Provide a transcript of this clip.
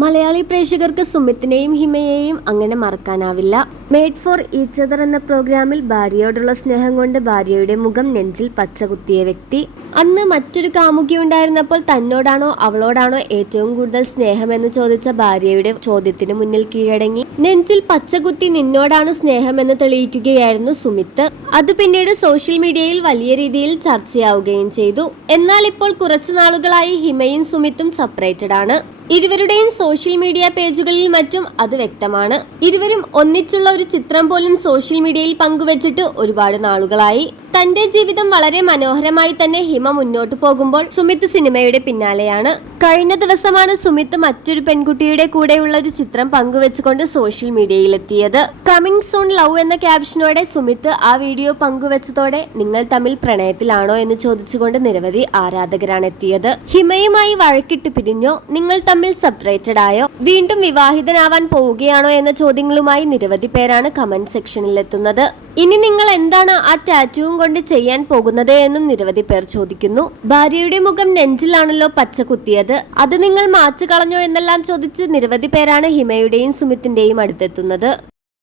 മലയാളി പ്രേക്ഷകർക്ക് സുമിത്തിനെയും ഹിമയെയും അങ്ങനെ മറക്കാനാവില്ല. Made for each other എന്ന പ്രോഗ്രാമിൽ ഭാര്യയോടുള്ള സ്നേഹം കൊണ്ട് ഭാര്യയുടെ മുഖം നെഞ്ചിൽ പച്ച കുത്തിയ വ്യക്തി. അന്ന് മറ്റൊരു കാമുകി ഉണ്ടായിരുന്നപ്പോൾ തന്നോടാണോ അവളോടാണോ ഏറ്റവും കൂടുതൽ സ്നേഹമെന്ന് ചോദിച്ച ഭാര്യയുടെ ചോദ്യത്തിന് മുന്നിൽ കീഴടങ്ങി നെഞ്ചിൽ പച്ചകുത്തി നിന്നോടാണ് സ്നേഹമെന്ന് തെളിയിക്കുകയായിരുന്നു സുമിത്ത്. അത് പിന്നീട് സോഷ്യൽ മീഡിയയിൽ വലിയ രീതിയിൽ ചർച്ചയാവുകയും ചെയ്തു. എന്നാൽ ഇപ്പോൾ കുറച്ചു നാളുകളായി ഹിമയും സുമിത്തും സെപ്പറേറ്റഡ് ആണ്. ഇരുവരുടെയും സോഷ്യൽ മീഡിയ പേജുകളിൽ മറ്റും അത് വ്യക്തമാണ്. ഇരുവരും ഒന്നിച്ചുള്ള ഒരു ചിത്രം പോലും സോഷ്യൽ മീഡിയയിൽ പങ്കുവച്ചിട്ട് ഒരുപാട് നാളുകളായി. തന്റെ ജീവിതം വളരെ മനോഹരമായി തന്നെ ഹിമ മുന്നോട്ട് പോകുമ്പോൾ സുമിത്ത് സിനിമയുടെ പിന്നാലെയാണ്. കഴിഞ്ഞ ദിവസമാണ് സുമിത്ത് മറ്റൊരു പെൺകുട്ടിയുടെ കൂടെയുള്ള ഒരു ചിത്രം പങ്കുവെച്ചുകൊണ്ട് സോഷ്യൽ മീഡിയയിൽ എത്തിയത്. കമ്മിങ് സൂൺ ലവ് എന്ന ക്യാപ്ഷനോടെ സുമിത്ത് ആ വീഡിയോ പങ്കുവെച്ചതോടെ നിങ്ങൾ തമ്മിൽ പ്രണയത്തിലാണോ എന്ന് ചോദിച്ചുകൊണ്ട് നിരവധി ആരാധകരാണ് എത്തിയത്. ഹിമയുമായി വഴക്കിട്ട് പിരിഞ്ഞോ, നിങ്ങൾ തമ്മിൽ സെപ്പറേറ്റഡ് ആയോ, വീണ്ടും വിവാഹിതനാവാൻ പോവുകയാണോ എന്ന ചോദ്യങ്ങളുമായി നിരവധി പേരാണ് കമന്റ് സെക്ഷനിൽ എത്തുന്നത്. ഇനി നിങ്ങൾ എന്താണ് ആ ടാറ്റൂവും കൊണ്ട് ചെയ്യാൻ പോകുന്നത് എന്നും നിരവധി പേർ ചോദിക്കുന്നു. ഭാര്യയുടെ മുഖം നെഞ്ചിലാണല്ലോ പച്ച കുത്തിയത്, അത് നിങ്ങൾ മാച്ചു കളഞ്ഞോ എന്നെല്ലാം ചോദിച്ച് നിരവധി പേരാണ് ഹിമയുടെയും സുമിത്തിന്റെയും അടുത്തെത്തുന്നത്.